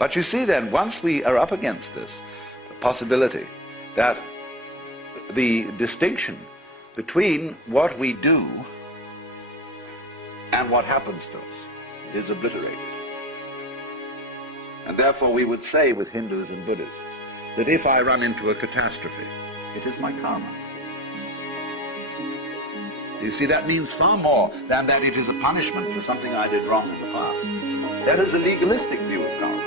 But you see then, once we are up against this possibility that the distinction between what we do and what happens to us is obliterated. And therefore we would say with Hindus and Buddhists that if I run into a catastrophe, it is my karma. You see, that means far more than that it is a punishment for something I did wrong in the past. That is a legalistic view of karma.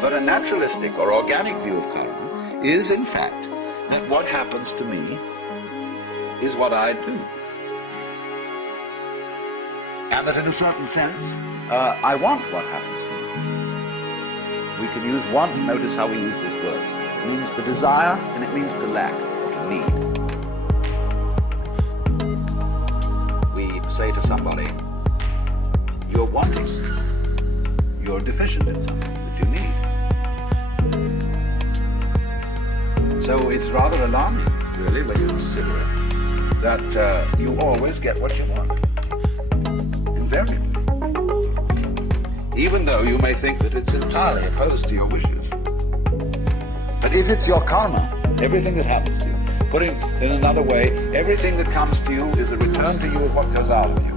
But a naturalistic or organic view of karma is, in fact, that what happens to me is what I do. And that in a certain sense, I want what happens to me. We can use want, notice how we use this word. It means to desire and it means to lack, or to need. We say to somebody, you're wanting, you're deficient in something that you need. So it's rather alarming, really, when you consider it, that you always get what you want, invariably. Even though you may think that it's entirely opposed to your wishes. But if it's your karma, everything that happens to you, putting it in another way, everything that comes to you is a return to you of what goes out of you.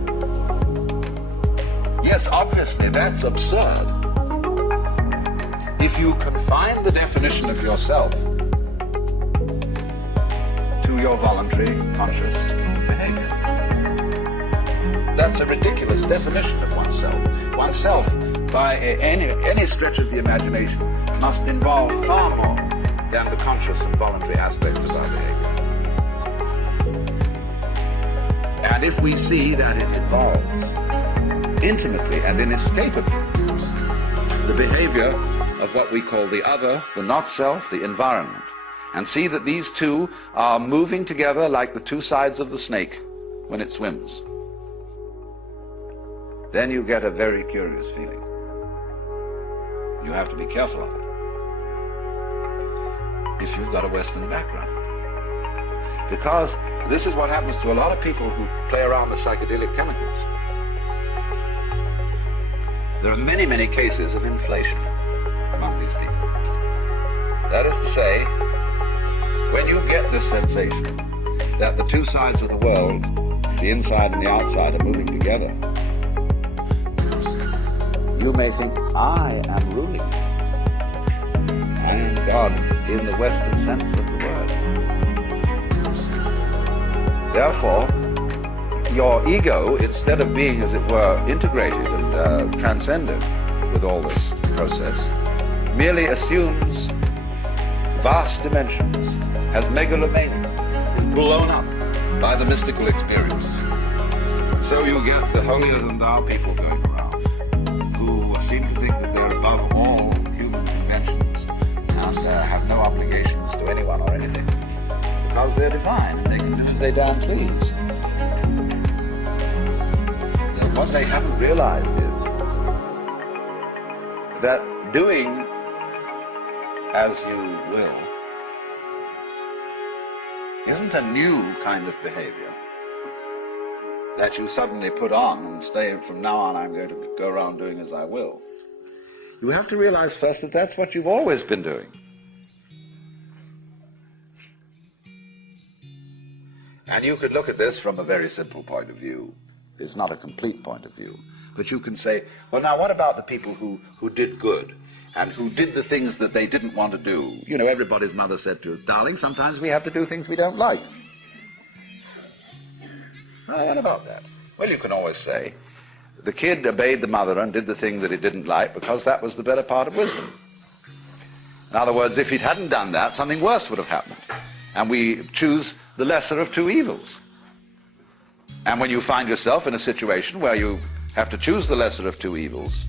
Yes, obviously, that's absurd. If you confine the definition of yourself to your voluntary, conscious behavior. That's a ridiculous definition of oneself. Oneself, by any stretch of the imagination, must involve far more than the conscious and voluntary aspects of our behavior. And if we see that it involves intimately and inescapably the behavior of what we call the other, the not-self, the environment, and see that these two are moving together like the two sides of the snake when it swims, then you get a very curious feeling. You have to be careful of it if you've got a Western background. Because this is what happens to a lot of people who play around with psychedelic chemicals. There are many, many cases of inflation among these people. That is to say, when you get this sensation that the two sides of the world, the inside and the outside, are moving together, you may think, I am ruling. I am God in the Western sense of the word. Therefore, your ego, instead of being, as it were, integrated and transcended with all this process, merely assumes vast dimensions, has megalomania, is blown up by the mystical experience. So you get the holier-than-thou people going around who seem to think that they're above all human conventions and have no obligations to anyone or anything because they're divine and they can do as they damn please. What they haven't realized is that doing as you will isn't a new kind of behavior that you suddenly put on and say, from now on I'm going to go around doing as I will. You have to realize first that that's what you've always been doing. And you could look at this from a very simple point of view. It's not a complete point of view. But you can say, well, now what about the people who did good and who did the things that they didn't want to do? You know, everybody's mother said to us, darling, sometimes we have to do things we don't like. Well, what about that? Well, you can always say, the kid obeyed the mother and did the thing that it didn't like because that was the better part of wisdom. In other words, if it hadn't done that, something worse would have happened. And we choose the lesser of two evils. And when you find yourself in a situation where you have to choose the lesser of two evils,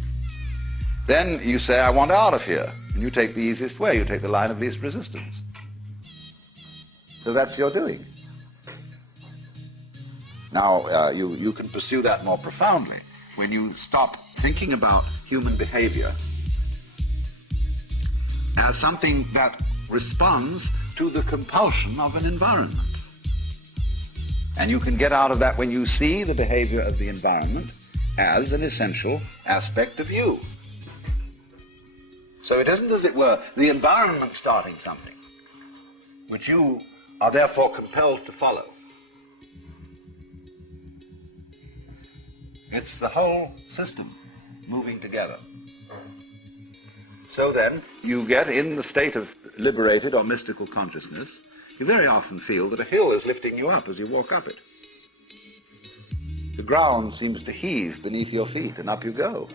then you say, I want out of here. And you take the easiest way. You take the line of least resistance. So that's your doing. Now, you can pursue that more profoundly when you stop thinking about human behavior as something that responds to the compulsion of an environment. And you can get out of that when you see the behavior of the environment as an essential aspect of you. So it isn't, as it were, the environment starting something, which you are therefore compelled to follow. It's the whole system moving together. So then, you get in the state of liberated or mystical consciousness, you very often feel that a hill is lifting you up as you walk up it. The ground seems to heave beneath your feet, and up you go.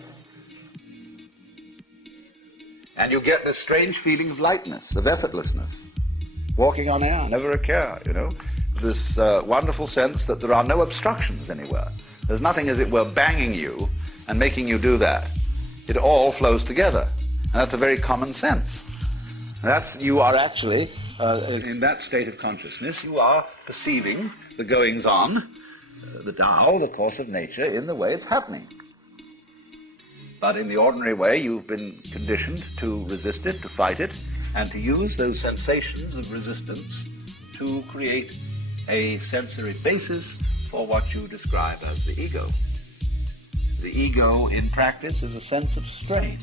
And you get this strange feeling of lightness, of effortlessness, walking on air, never a care, you know. This wonderful sense that there are no obstructions anywhere. There's nothing, as it were, banging you and making you do that. It all flows together. And that's a very common sense. You are actually, in that state of consciousness, you are perceiving the goings-on, the Tao, the course of nature, in the way it's happening. But in the ordinary way, you've been conditioned to resist it, to fight it, and to use those sensations of resistance to create a sensory basis for what you describe as the ego. The ego, in practice, is a sense of strain.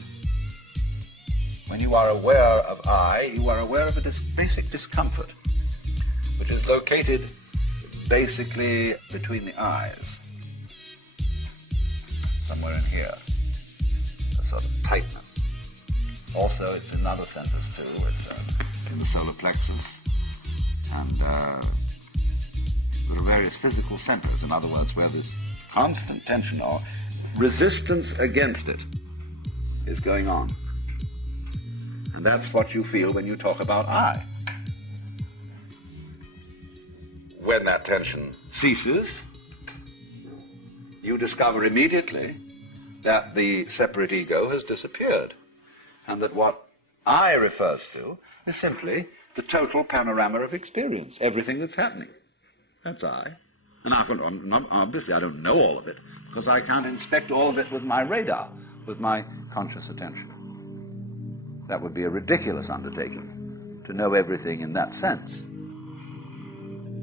When you are aware of I, you are aware of a basic discomfort, which is located basically between the eyes, somewhere in here, a sort of tightness. Also, it's in other centers too. It's in the solar plexus, and there are various physical centers, in other words, where this constant tension or resistance against it is going on. And that's what you feel when you talk about I. When that tension ceases, you discover immediately that the separate ego has disappeared, and that what I refers to is simply the total panorama of experience, everything that's happening. That's I. And obviously I don't know all of it, because I can't inspect all of it with my radar, with my conscious attention. That would be a ridiculous undertaking, to know everything in that sense.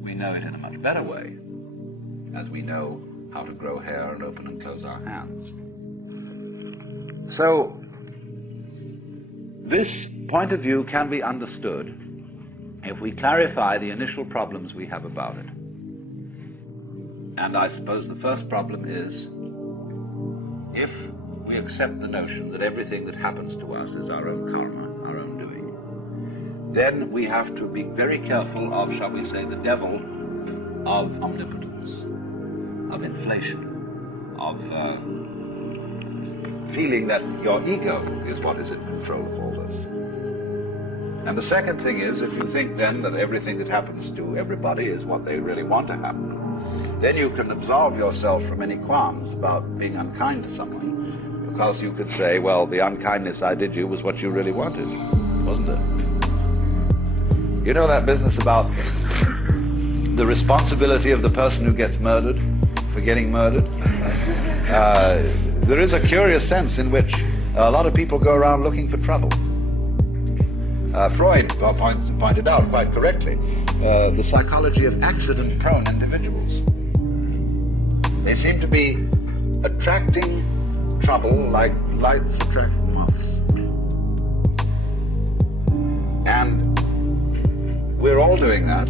We know it in a much better way, as we know how to grow hair and open and close our hands. So, this point of view can be understood if we clarify the initial problems we have about it. And I suppose the first problem is, if we accept the notion that everything that happens to us is our own karma, our own doing, then we have to be very careful of, shall we say, the devil of omnipotence, of inflation, of feeling that your ego is what is in control of all this. And the second thing is, if you think then that everything that happens to everybody is what they really want to happen, then you can absolve yourself from any qualms about being unkind to someone, because you could say, well, the unkindness I did you was what you really wanted, wasn't it? You know that business about the responsibility of the person who gets murdered for getting murdered? There is a curious sense in which a lot of people go around looking for trouble. Freud pointed out quite correctly the psychology of accident-prone individuals. They seem to be attracting trouble like lights attract moths. And we're all doing that,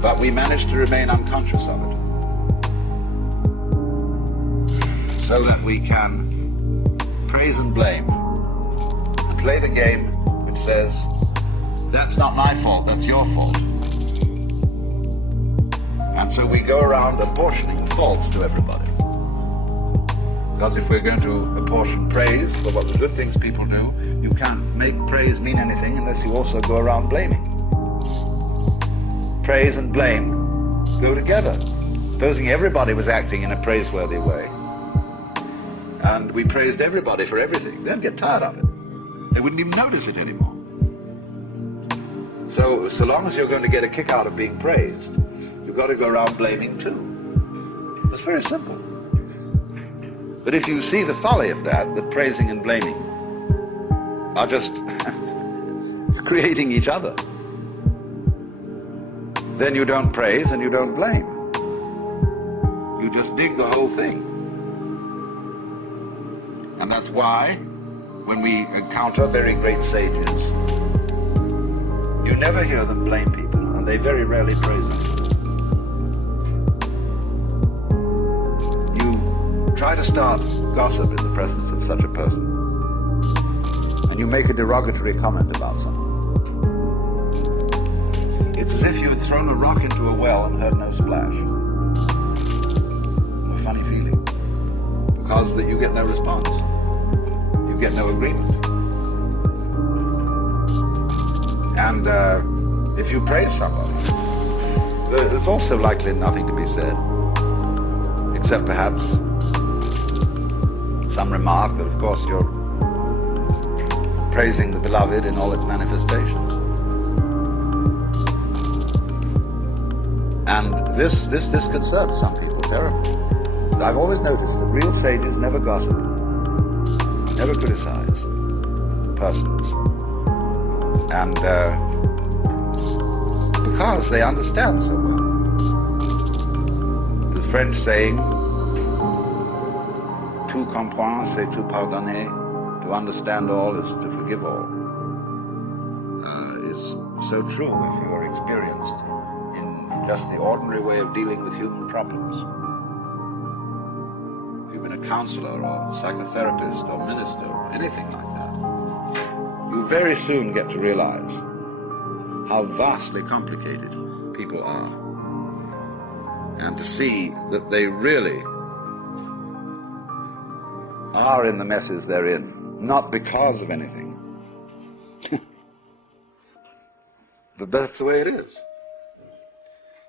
but we manage to remain unconscious of it, so that we can praise and blame and play the game which says, that's not my fault, that's your fault. And so we go around apportioning faults to everybody. Because if we're going to apportion praise for what the good things people do, you can't make praise mean anything unless you also go around blaming. Praise and blame go together. Supposing everybody was acting in a praiseworthy way, and we praised everybody for everything, they'd get tired of it. They wouldn't even notice it anymore. So long as you're going to get a kick out of being praised, you've got to go around blaming too. It's very simple. But if you see the folly of that praising and blaming are just creating each other, then you don't praise and you don't blame. You just dig the whole thing. And that's why when we encounter very great sages, you never hear them blame people, and they very rarely praise them. You try to start gossip in the presence of such a person, and you make a derogatory comment about someone. It's as if you had thrown a rock into a well and heard no splash. A funny feeling, because that you get no response. You get no agreement. And if you praise somebody, there's also likely nothing to be said, except perhaps some remark that, of course, you're praising the beloved in all its manifestations. And this disconcerts some people terribly. But I've always noticed that real sages never gossip, never criticize persons. And because they understand so well. The French saying, tout comprendre, c'est tout pardonner. To understand all is to forgive all. Is so true if you are experienced in just the ordinary way of dealing with human problems. If you've been a counselor or psychotherapist or minister or anything like that, you very soon get to realize how vastly complicated people are, and to see that they really are in the messes they're in, not because of anything, but that's the way it is.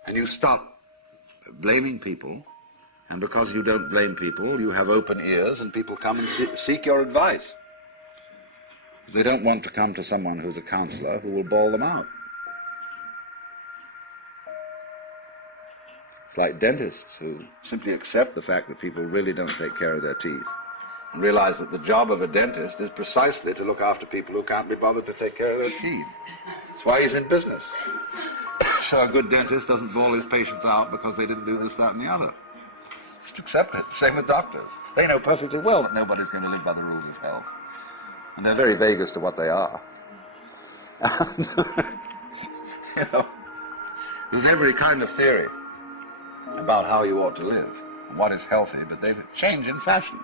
And you stop blaming people, and because you don't blame people, you have open ears, and people come and seek your advice. Because they don't want to come to someone who's a counselor who will bawl them out. It's like dentists who simply accept the fact that people really don't take care of their teeth, and realize that the job of a dentist is precisely to look after people who can't be bothered to take care of their teeth. That's why he's in business. So a good dentist doesn't bawl his patients out because they didn't do this, that, and the other. Just accept it. Same with doctors. They know perfectly well that nobody's going to live by the rules of health. And they're very vague as to what they are. And, you know, there's every kind of theory about how you ought to live and what is healthy, but they've changed in fashion.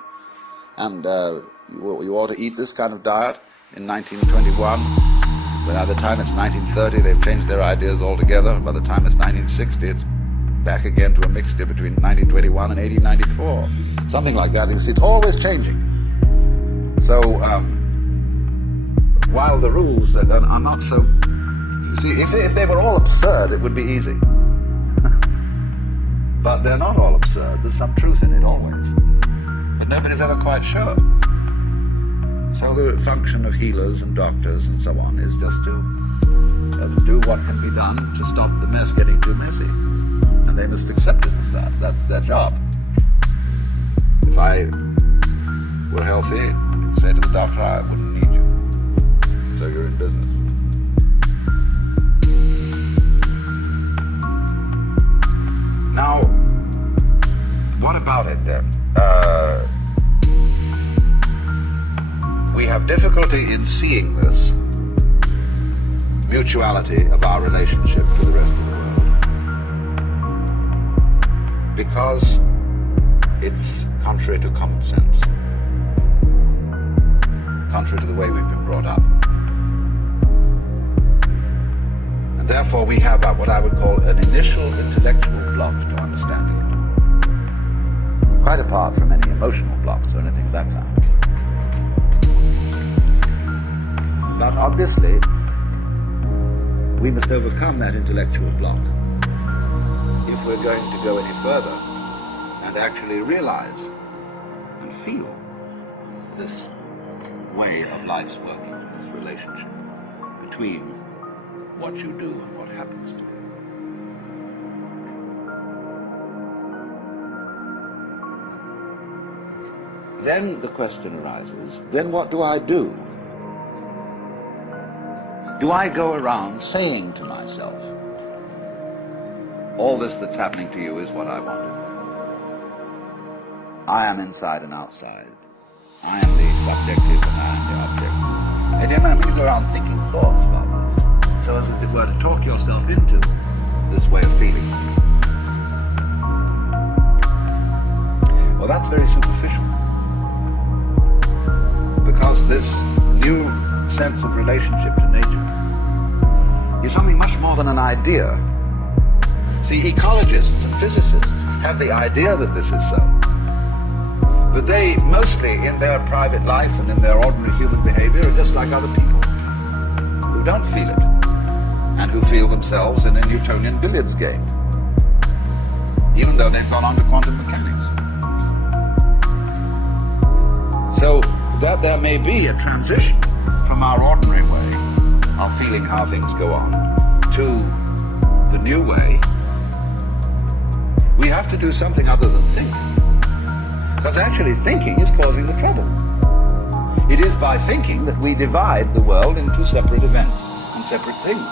And you ought to eat this kind of diet in 1921. By the time it's 1930, they've changed their ideas altogether. By the time it's 1960, it's back again to a mixture between 1921 and 1894. Something like that. You see, it's always changing. So, while the rules are not so... You see, if they were all absurd, it would be easy. But they're not all absurd. There's some truth in it always. But nobody's ever quite sure. So the function of healers and doctors and so on is just to do what can be done to stop the mess getting too messy. And they must accept it as that. That's their job. If I were healthy, I'd say to the doctor, I wouldn't need you. So you're in business. Now, what about it then? We have difficulty in seeing this mutuality of our relationship to the rest of the world because it's contrary to common sense, contrary to the way we've been brought up. And therefore we have what I would call an initial intellectual block to understanding it, quite apart from any emotional blocks or anything of that kind. But obviously, we must overcome that intellectual block if we're going to go any further and actually realize and feel this way of life's working, this relationship between what you do and what happens to you. Then the question arises, then what do I do? Do I go around saying to myself, all this that's happening to you is what I wanted? I am inside and outside. I am the subjective and I am the medium, and I mean to go around thinking thoughts about this, so as it were to talk yourself into this way of feeling. Well, that's very superficial, because this new sense of relationship to nature is something much more than an idea. See, ecologists and physicists have the idea that this is so, but they mostly, in their private life and in their ordinary human behavior, are just like other people who don't feel it, and who feel themselves in a Newtonian billiards game, even though they've gone on to quantum mechanics. So that there may be a transition from our ordinary way of feeling how things go on to the new way, we have to do something other than think. Because actually thinking is causing the trouble. It is by thinking that we divide the world into separate events and separate things.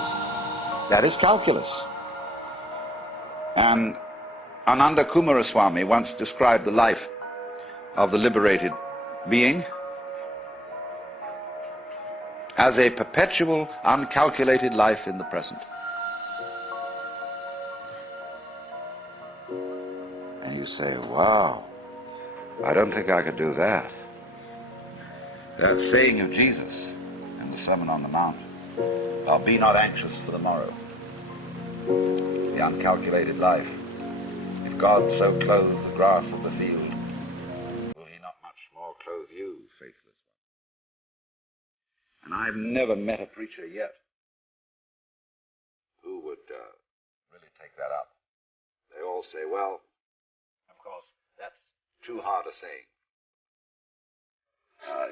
That is calculus. And Ananda Kumaraswamy once described the life of the liberated being as a perpetual, uncalculated life in the present. And you say, wow, I don't think I could do that. That saying of Jesus in the Sermon on the Mount, be not anxious for the morrow, the uncalculated life. If God so clothed the grass of the field, will he not much more clothe you, faithless one? And I've never met a preacher yet who would really take that up. They all say, well, of course, that's too hard a saying.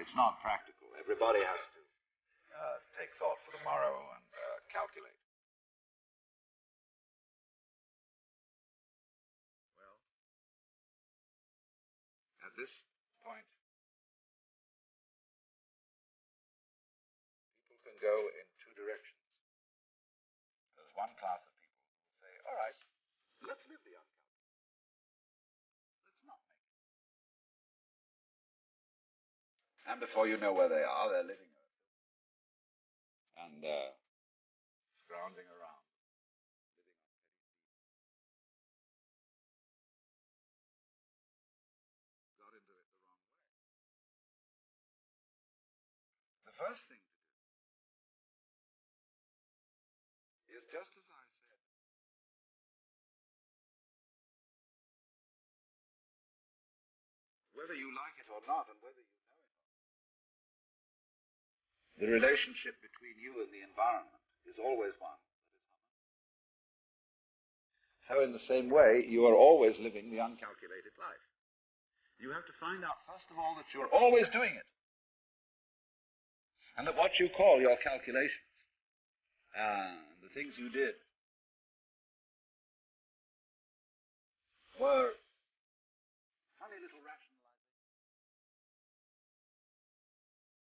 It's not practical. Everybody has to take thought for the morrow and calculate. Well, at this point, people can go in two directions. There's one class of people who say, all right, let's live the uncalculated. Let's not make it. And before you know where they are, they're living and scrounging around, living on petty feet. Got into it the wrong way. The first thing to do is just as I said. Whether you like it or not, and whether you know it or not, the relationship between you and the environment is always one that is harmonious. So in the same way, you are always living the uncalculated life. You have to find out, first of all, that you're always doing it. And that what you call your calculations, the things you did, were funny little rationalizations.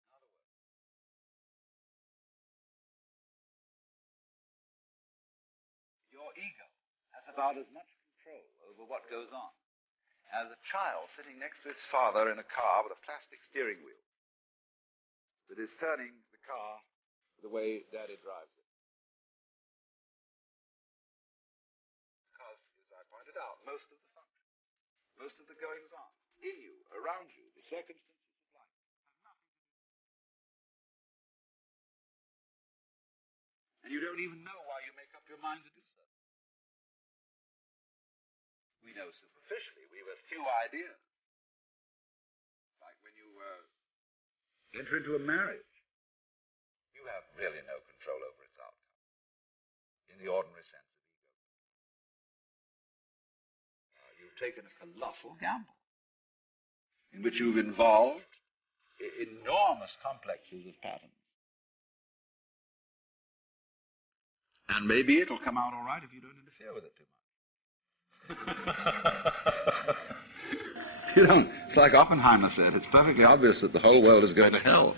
In other words, your ego has about as much control over what goes on as a child sitting next to its father in a car with a plastic steering wheel that is turning the car the way Daddy drives it. Because, as I pointed out, most of the function, most of the goings-on in you, around you, the circumstances of life, have nothing to do with it. And you don't even know why you make up your mind to do so. We know superficially, we have few ideas. Like when you enter into a marriage, you have really no control over its outcome, in the ordinary sense of ego. You've taken a colossal gamble, in which you've involved enormous complexes of patterns. And maybe it'll come out all right if you don't interfere with it too much. You know, it's like Oppenheimer said, it's perfectly obvious that the whole world is going to hell.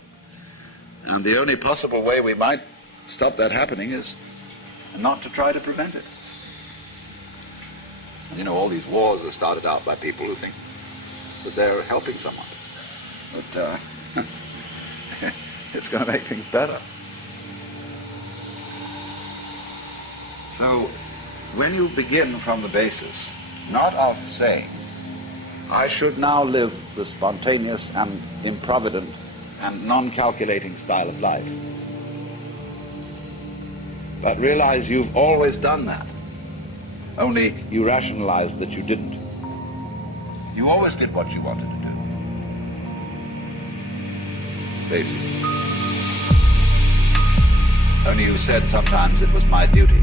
And the only possible way we might stop that happening is not to try to prevent it. And you know, all these wars are started out by people who think that they're helping someone. But It's going to make things better. So, when you begin from the basis, not of saying, I should now live the spontaneous and improvident and non-calculating style of life, but realize you've always done that, only you rationalized that you didn't. You always did what you wanted to do. Basically. Only you said sometimes it was my duty.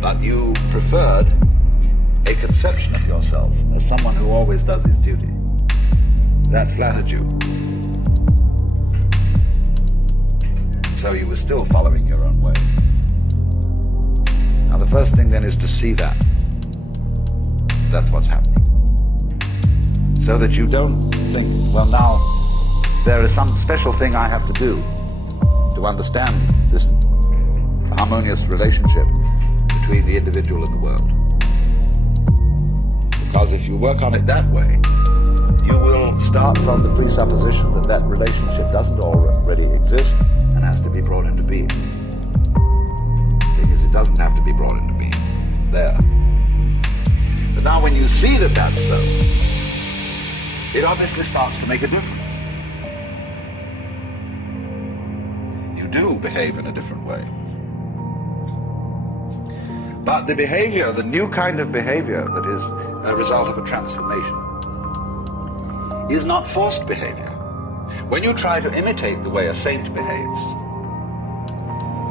But you preferred a conception of yourself as someone who always does his duty. That flattered you. So you were still following your own way. Now the first thing then is to see that. That's what's happening. So that you don't think, well now, there is some special thing I have to do to understand this harmonious relationship between the individual and the world. Because if you work on it that way, you will start from the presupposition that that relationship doesn't already exist and has to be brought into being. Because it doesn't have to be brought into being. It's there. But now when you see that that's so, it obviously starts to make a difference. You do behave in a different way. But the behavior, the new kind of behavior that is a result of a transformation, is not forced behavior. When you try to imitate the way a saint behaves,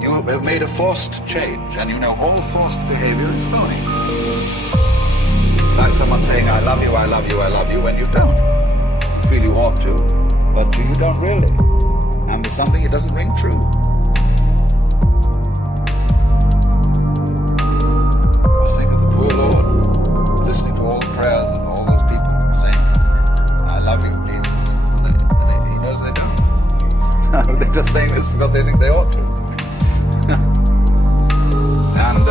you have made a forced change, and you know all forced behavior is phony. It's like someone saying, I love you, I love you, I love you, when you don't. You feel you ought to, but you don't really. And there's something that doesn't ring true. Just think of the poor Lord, listening to all the prayers of all those people saying, I love you, Jesus. And he knows they don't. They're just saying this because they think they ought to. And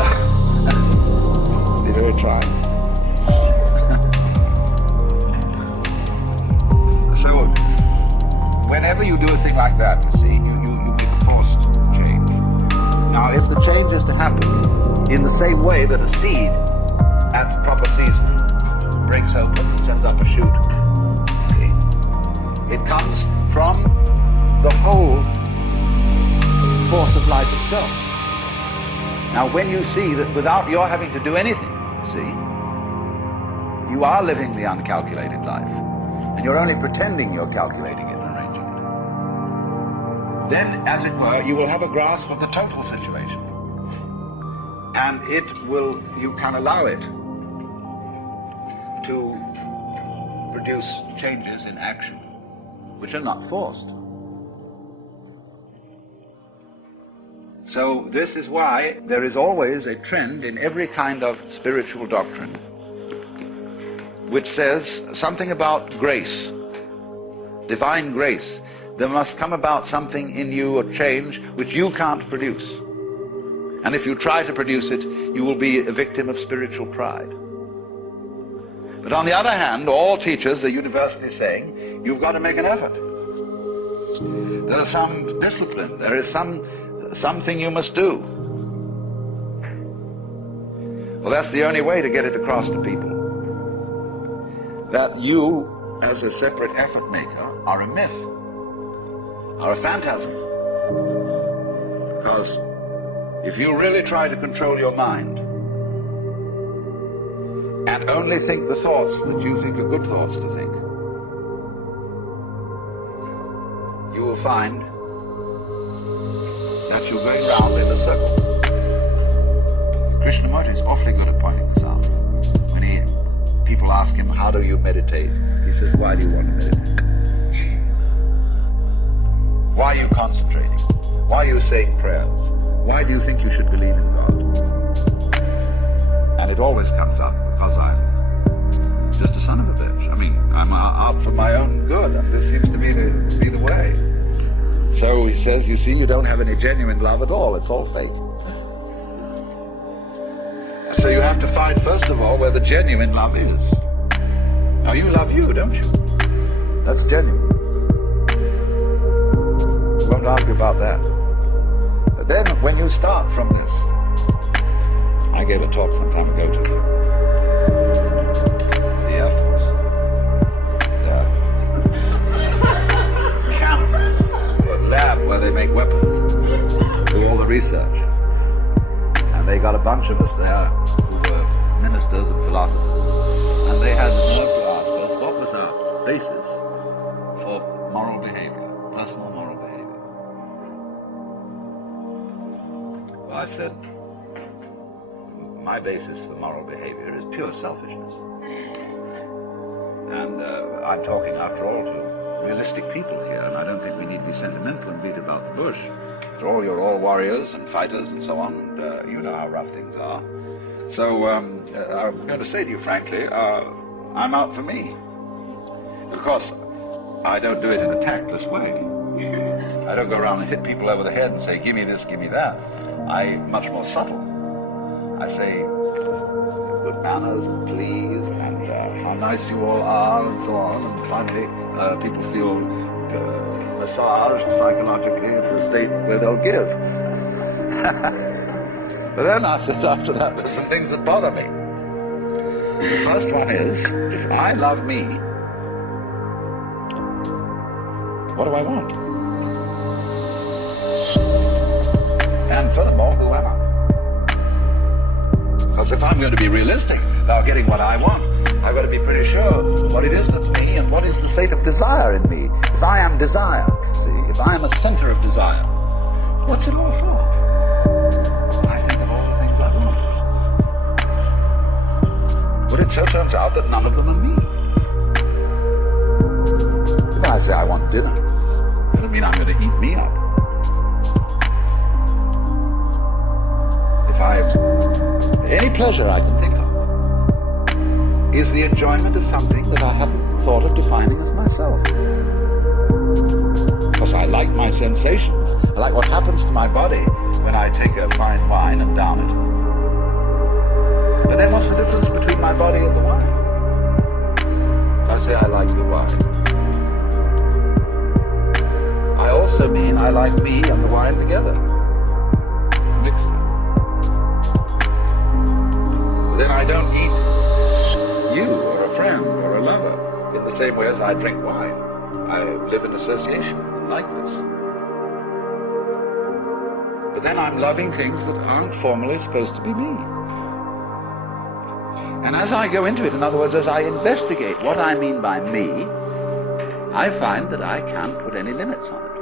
they're very trying. So, whenever you do a thing like that, you see, you make a forced change. Now, if the change is to happen in the same way that a seed at proper season breaks open and sends up a shoot, see, it comes from the whole force of life itself. Now, when you see that without your having to do anything, see, you are living the uncalculated life, and you're only pretending you're calculating it and arranging it, then, as it were, you will have a grasp of the total situation, and you can allow it to produce changes in action, which are not forced. So this is why there is always a trend in every kind of spiritual doctrine which says something about grace, divine grace. There must come about something in you, a change, which you can't produce. And if you try to produce it, you will be a victim of spiritual pride. But on the other hand, all teachers are universally saying, you've got to make an effort. There is some discipline, there is something you must do. Well, that's the only way to get it across to people. That you, as a separate effort maker, are a myth, are a phantasm. Because if you really try to control your mind and only think the thoughts that you think are good thoughts to think, you will find that you're going round in a circle. Krishnamurti is awfully good at pointing this out. When people ask him, how do you meditate? He says, why do you want to meditate? Why are you concentrating? Why are you saying prayers? Why do you think you should believe in God? And it always comes up because I'm just a son of a bitch. I mean, I'm out for my own good, and this seems to be the way. So he says, you see, you don't have any genuine love at all. It's all fake. So you have to find, first of all, where the genuine love is. Now, you love you, don't you? That's genuine. argue about that. But then when you start from this, I gave a talk some time ago to the Air Force. Camp, a lab where they make weapons, do all the research. And they got a bunch of us there who were ministers and philosophers. And they had the nerve to ask us, what was our basis for moral behavior, personal moral behavior? Well, I said, my basis for moral behavior is pure selfishness. And I'm talking, after all, to realistic people here, and I don't think we need to be sentimental and beat about the bush. After all, you're all warriors and fighters and so on, and you know how rough things are. So I'm going to say to you frankly, I'm out for me. Of course, I don't do it in a tactless way. I don't go around and hit people over the head and say, give me this, give me that. I'm much more subtle. I say good manners and please and how nice you all are and so on, and finally people feel massaged psychologically into a state where they'll give. But then I said after that, there's some things that bother me. The first one is, if I love me, what do I want? And furthermore, who am I? Because if I'm going to be realistic about getting what I want, I've got to be pretty sure what it is that's me and what is the state of desire in me. If I am desire, see, if I am a center of desire, what's it all for? I think of all the things I want. But it so turns out that none of them are me. If I say I want dinner, it doesn't mean I'm going to eat me up. If any pleasure I can think of is the enjoyment of something that I haven't thought of defining as myself. Because I like my sensations. I like what happens to my body when I take a fine wine and down it. But then what's the difference between my body and the wine? If I say I like the wine, I also mean I like me and the wine together, mixed up. Then I don't eat you or a friend or a lover in the same way as I drink wine. I live in association like this. But then I'm loving things that aren't formally supposed to be me. And as I go into it, in other words, as I investigate what I mean by me, I find that I can't put any limits on it.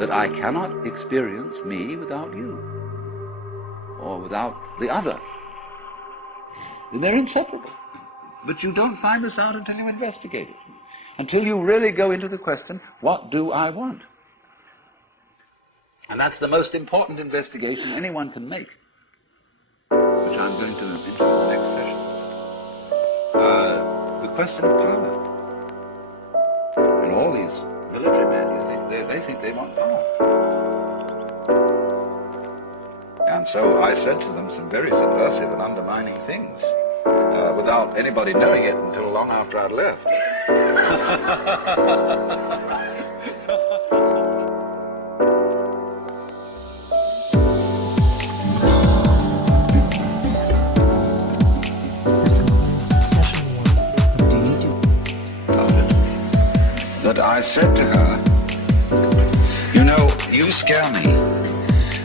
That I cannot experience me without you, or without the other. And they're inseparable. But you don't find this out until you investigate it. Until you really go into the question, what do I want? And that's the most important investigation anyone can make, which I'm going to mention in the next session. The question of power. And all these military men, they think they want power. And so I said to them some very subversive and undermining things, without anybody knowing it until long after I'd left. That I said to her, you know, you scare me.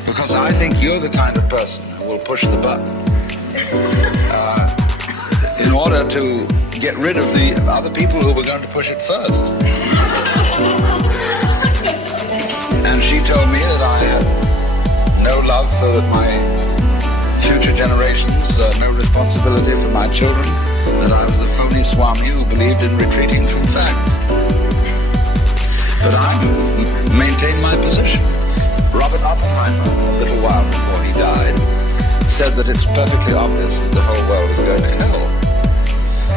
Because I think you're the kind of person who will push the button in order to get rid of the other people who were going to push it first. And she told me that I had no love for my future generations, no responsibility for my children, that I was a phony Swami who believed in retreating from facts. But I maintained my position. Robert Oppenheimer, a little while before he died, said that it's perfectly obvious that the whole world is going to hell.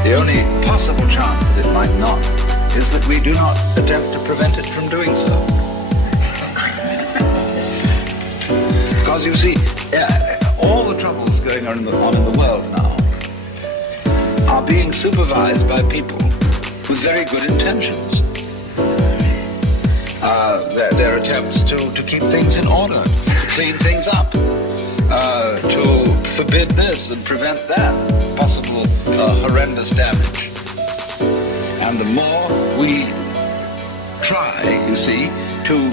The only possible chance that it might not is that we do not attempt to prevent it from doing so. Because you see, all the troubles going on in the world now are being supervised by people with very good intentions. their attempts to keep things in order, to clean things up, to forbid this and prevent that possible horrendous damage. And the more we try, you see, to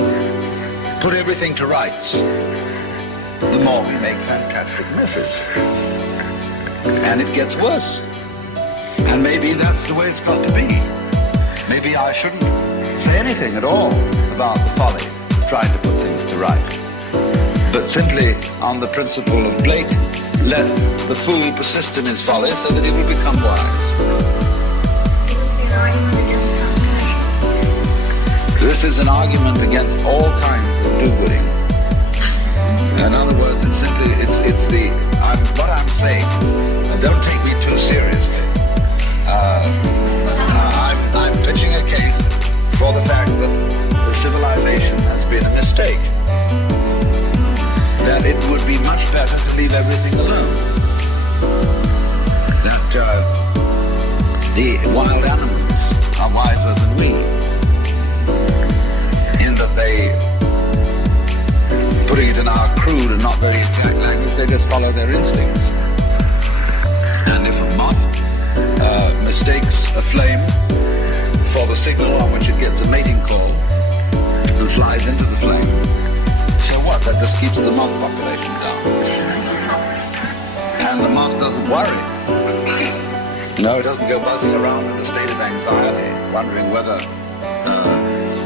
put everything to rights, the more we make fantastic messes. And it gets worse. And maybe that's the way it's got to be. Maybe I shouldn't say anything at all about the folly of trying to put things to right, but simply on the principle of Blake, let the fool persist in his folly so that he will become wise. This is an argument against all kinds of do-gooding. In other words, what I'm saying is, don't take me too seriously. I'm pitching a case for the fact that the civilization has been a mistake. That it would be much better to leave everything alone. That the wild animals are wiser than we, in that they, putting it in our crude and not very exact language, they just follow their instincts. And if a moth mistakes a flame for the signal on which it gets a mating call and flies into the flame, so what? That just keeps the moth population down. And the moth doesn't worry. No, it doesn't go buzzing around in a state of anxiety, wondering whether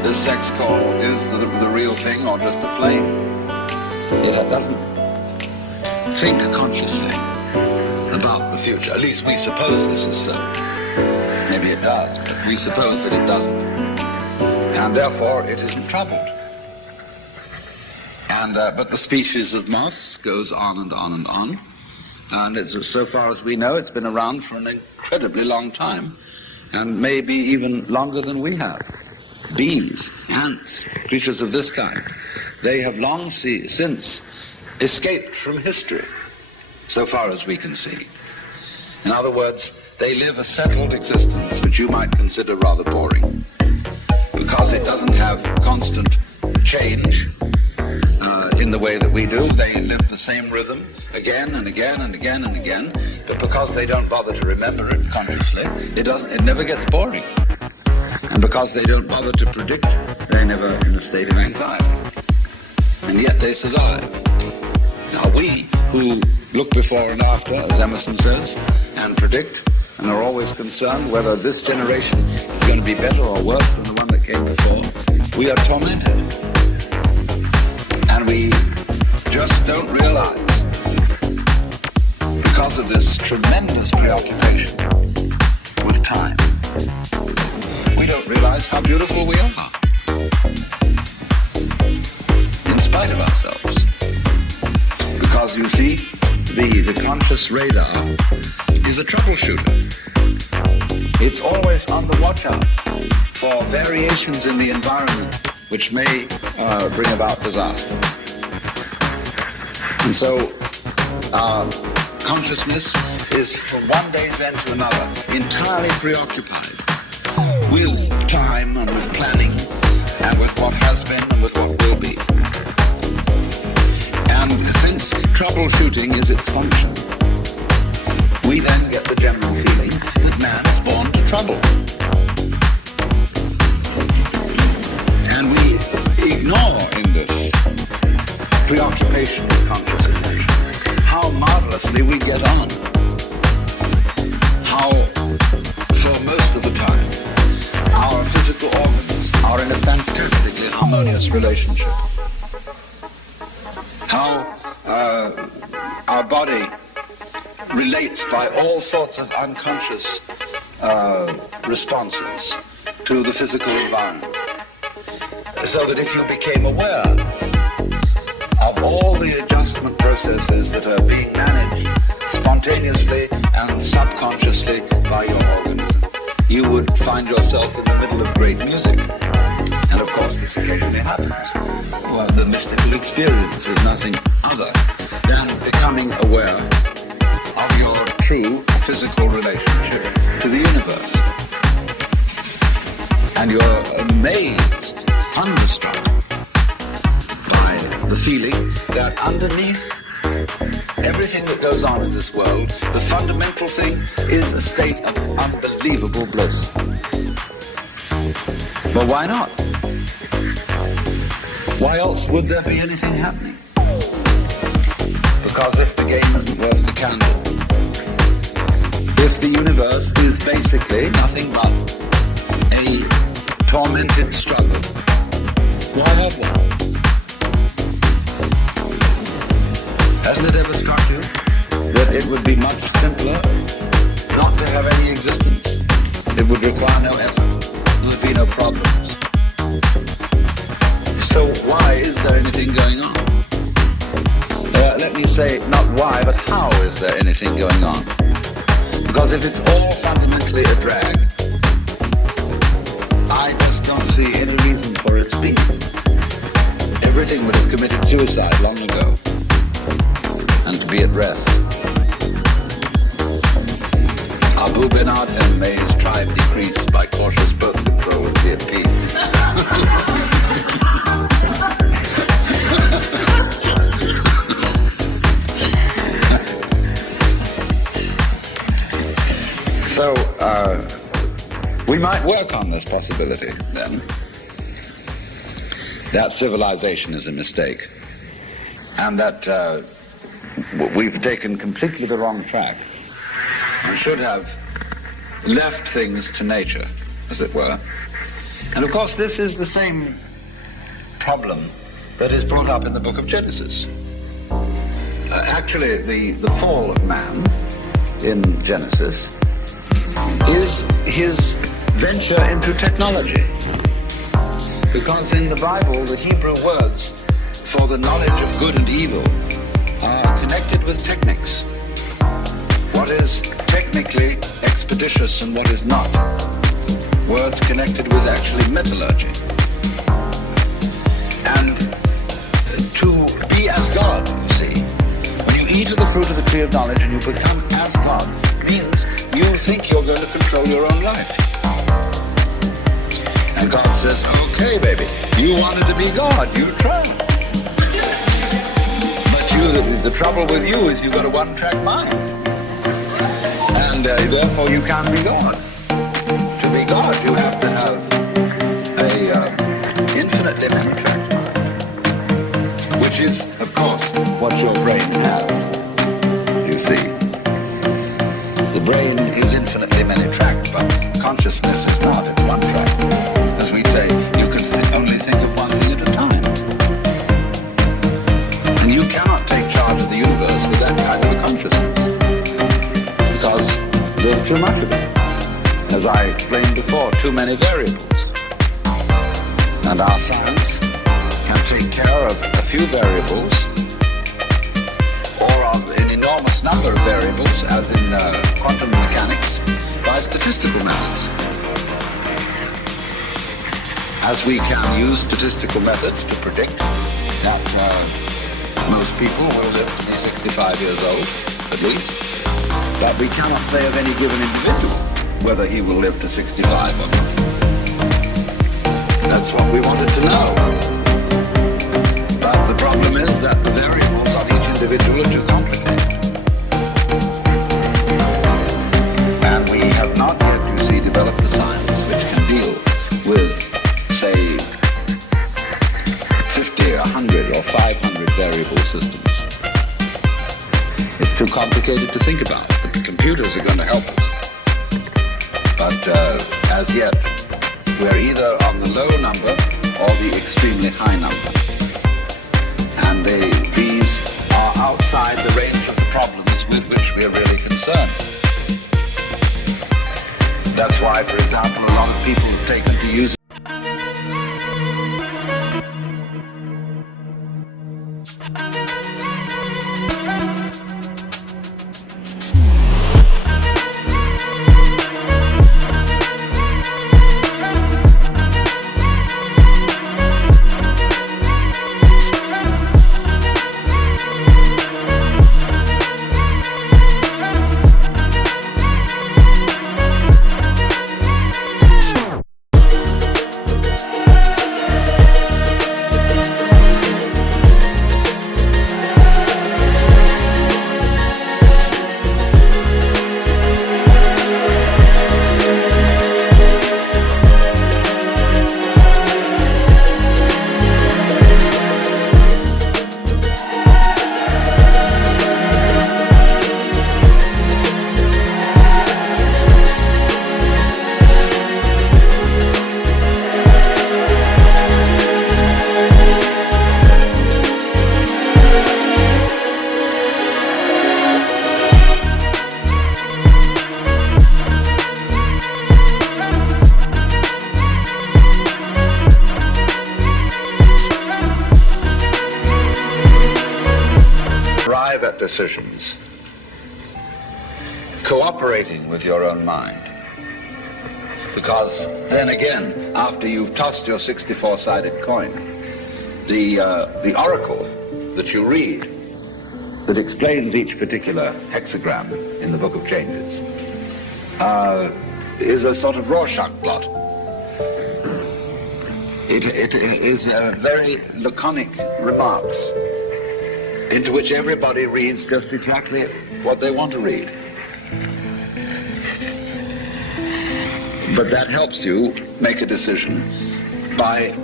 this sex call is the real thing or just a flame. It doesn't think consciously about the future. At least we suppose this is so. Maybe it does, but we suppose that it doesn't. And therefore it isn't troubled. And but the species of moths goes on and on and on. And it's, so far as we know, it's been around for an incredibly long time. And maybe even longer than we have. Bees, ants, creatures of this kind, they have long since escaped from history, so far as we can see. In other words, they live a settled existence, which you might consider rather boring, because it doesn't have constant change in the way that we do. They live the same rhythm again and again and again and again, but because they don't bother to remember it consciously, it never gets boring. And because they don't bother to predict, they're never in a state of anxiety. And yet they survive. Now we, who look before and after, as Emerson says, and predict, and are always concerned whether this generation is going to be better or worse than the one that came before, we are tormented. And we just don't realize, because of this tremendous preoccupation with time, we don't realize how beautiful we are, in spite of ourselves. Because you see, the conscious radar is a troubleshooter. It's always on the watch out for variations in the environment which may bring about disaster. And so our consciousness is from one day's end to another entirely preoccupied with time and with planning and with what has been and with what will be. And since troubleshooting is its function, we then get the general feeling that man is born to trouble. And we ignore in this preoccupation with conscious attention how marvelously we get on. How, for most of the time, our physical organs are in a fantastically harmonious relationship. How our body relates by all sorts of unconscious responses to the physical environment. So that if you became aware of all the adjustment processes that are being managed spontaneously and subconsciously by your organism, you would find yourself in the middle of great music. And of course this occasionally happens. Well, the mystical experience is nothing other than becoming aware of your true physical relationship to the universe. And you're amazed thunderstruck by the feeling that underneath everything that goes on in this world, the fundamental thing is a state of unbelievable bliss. But why not? Why else would there be anything happening? Because if the game isn't worth the candle, if the universe is basically nothing but a tormented struggle, why have one? Hasn't it ever struck you that it would be much simpler not to have any existence? It would require no effort. There would be no problems. So why is there anything going on? Let me say not why, but how is there anything going on? Because if it's all fundamentally a drag, I just don't see any reason for its being. Everything would have committed suicide long ago, and to be at rest. Abu Benad and May's tribe decreased by cautious birth control and be at peace. So, we might work on this possibility, then, that civilization is a mistake, and that we've taken completely the wrong track, and should have left things to nature, as it were. And of course, this is the same problem that is brought up in the book of Genesis. Actually, the fall of man in Genesis is his venture into technology. Because in the Bible, the Hebrew words for the knowledge of good and evil are connected with techniques. What is technically expeditious and what is not. Words connected with actually metallurgy. And to be as God, you see, when you eat of the fruit of the tree of knowledge and you become as God, means you think you're going to control your own life. And God says, okay, baby, you wanted to be God, you try. But the trouble with you is you've got a one-track mind. And therefore you can't be God. To be God, you have to have a infinitely many-tracked mind. Which is, of course, what your brain has, you see. The brain is infinitely many-tracked, but consciousness is not. It's one track. As we say, you can only think of one thing at a time. And you cannot take charge of the universe with that kind of a consciousness. Because there's too much of it. As I explained before, too many variables. And our science can take care of a few variables, or of an enormous number of variables, as in quantum mechanics, by statistical methods. As we can use statistical methods to predict that most people will live to be 65 years old, at least, but we cannot say of any given individual whether he will live to 65 or not. That's what we wanted to know. But the problem is that the variables of each individual are too complicated. And we have not yet, you see, developed a science which can deal with, say, 50 or 100 or 500 variable systems. It's too complicated to think about, but the computers are going to help us. But as yet, we're either on the low number or the extremely high number. And these are outside the range of the problems with which we are really concerned. That's why, for example, a lot of people have taken to use decisions cooperating with your own mind. Because then again, after you've tossed your 64-sided coin, the oracle that you read that explains each particular hexagram in the Book of Changes is a sort of Rorschach blot. It is very laconic remarks into which everybody reads just exactly what they want to read. But that helps you make a decision by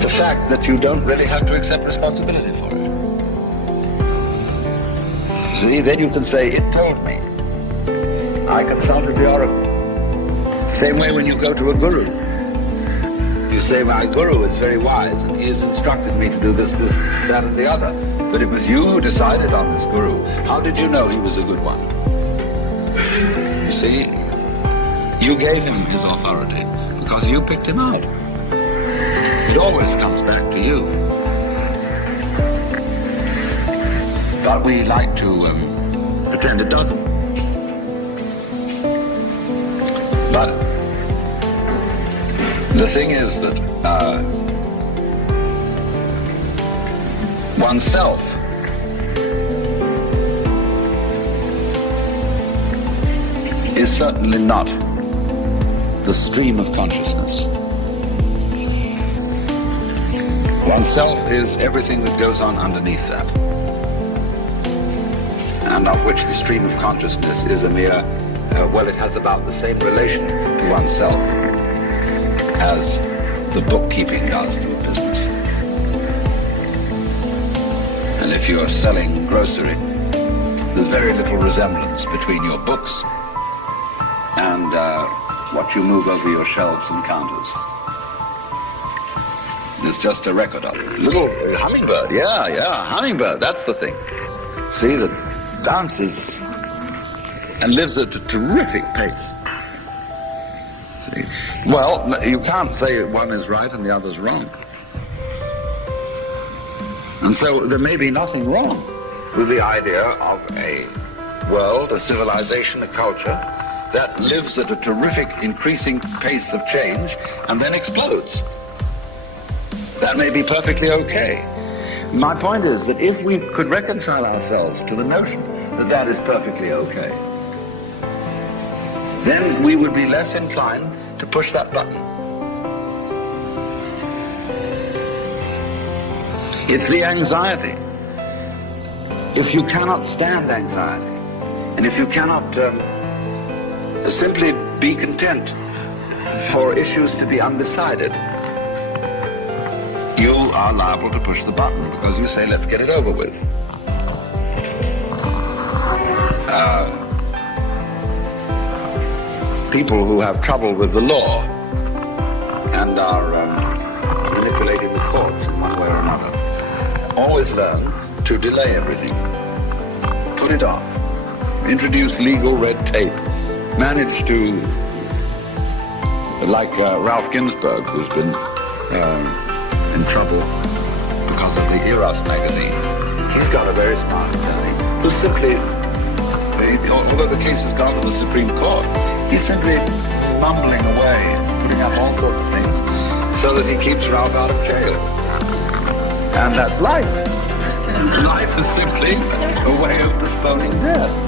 the fact that you don't really have to accept responsibility for it. See, then you can say, it told me. I consulted the oracle. Same way when you go to a guru. You say, my guru is very wise and he has instructed me to do this, that, and the other. But it was you who decided on this guru. How did you know he was a good one? You see, you gave him his authority because you picked him out. It always comes back to you. But we like to pretend it doesn't. But the thing is that oneself is certainly not the stream of consciousness. Oneself is everything that goes on underneath that, and of which the stream of consciousness is a mere, well, it has about the same relation to oneself as the bookkeeping does to a business. And if you are selling grocery, there's very little resemblance between your books and what you move over your shelves and counters. There's just a record of it. Little hummingbird, yeah, hummingbird, that's the thing. See, that dances and lives at a terrific pace. See? Well, you can't say one is right and the other's wrong. And so there may be nothing wrong with the idea of a world, a civilization, a culture that lives at a terrific increasing pace of change and then explodes. That may be perfectly okay. My point is that if we could reconcile ourselves to the notion that that is perfectly okay, then we would be less inclined to push that button. It's the anxiety. If you cannot stand anxiety, and if you cannot simply be content for issues to be undecided, you are liable to push the button because you say, let's get it over with. People who have trouble with the law and are manipulating the courts in one way or another always learn to delay everything, put it off, introduce legal red tape, manage to, like Ralph Ginsburg, who's been in trouble because of the Eros magazine. He's got a very smart attorney who simply, although the case has gone to the Supreme Court, he's simply mumbling away, putting up all sorts of things so that he keeps Ralph out of jail. And that's life. Life is simply a way of postponing death.